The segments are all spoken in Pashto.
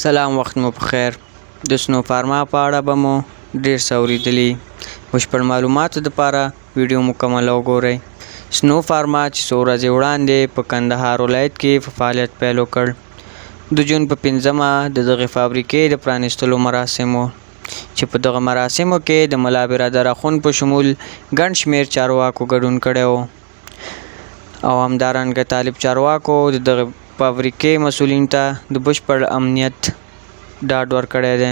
سلام، وخت مو په خیر. د سنو فارما په اړه به مو ډېر څه اورېدلي. بشپړ معلوماتو دپاره ویډیو مکمل وګورئ. سنو فارما چې څو ورځې وړاندې په کندهار ولایت کې په فعالیت پیل وکړ. د جون په 5مه د دغې فابریکې د پرانیستلو مراسم و چې په دغه مراسمو کې د ملا برادر اخوند په شمول ګڼ شمېر چارواکو ګډون کړی و او همدارنګه طالب چارواکو د دغې فابریکې مسؤلینو ته د بشپړ امنیت ډاډ ورکړی دی.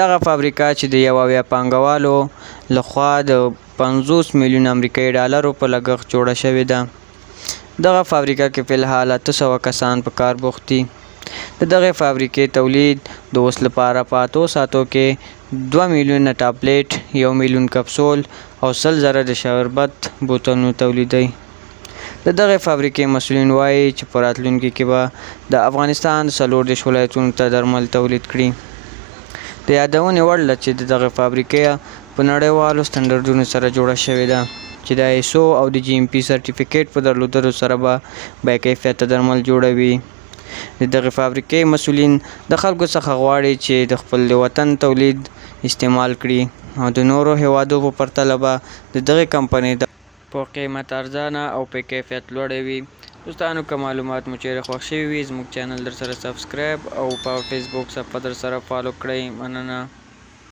دغه فابریکه چې د 1 پانګوالو لخوا د 50 میلیون امریکایي ډالرو په لګښت جوړه شوې ده. دغه فابریکه کې فلحال 800 کسان په کار بوخت دي. د دغې فابریکې تولید د اوس لپاره په 8 ساعتو کې 2 میلیونه ټابلیټ، 1 میلیون کپسول او 100,000 د شربت بوتلونو تولیدوي. د دغې فابریکې مسؤلین وایي چې په راتلونکي کې به د افغانستان 40 ولایتونو ته درمل تولید کړي. د یادونې وړ ده چې دغه فابریکه په نړیوالو سټنډرډونو سره جوړه شوې ده چې د ISO او د GMP سرټیفیکیټ په درلودلو سره به باکیفیته درمل جوړوي. د دغې فابریکې مسؤلین د خلکو څخه غواړي چې د خپل وطن تولید استعمال کړي او د نورو هیوادو په پرتله به د دغې کمپنۍ په قیمت ارزانه او په کیفیت لوړه وي. دوستانو، که معلومات مو چیرې خوښ شوي وي، زموږ چینل در سره سبسکرایب او په فیسبوک صفحه در سره فالو کړئ. مننه.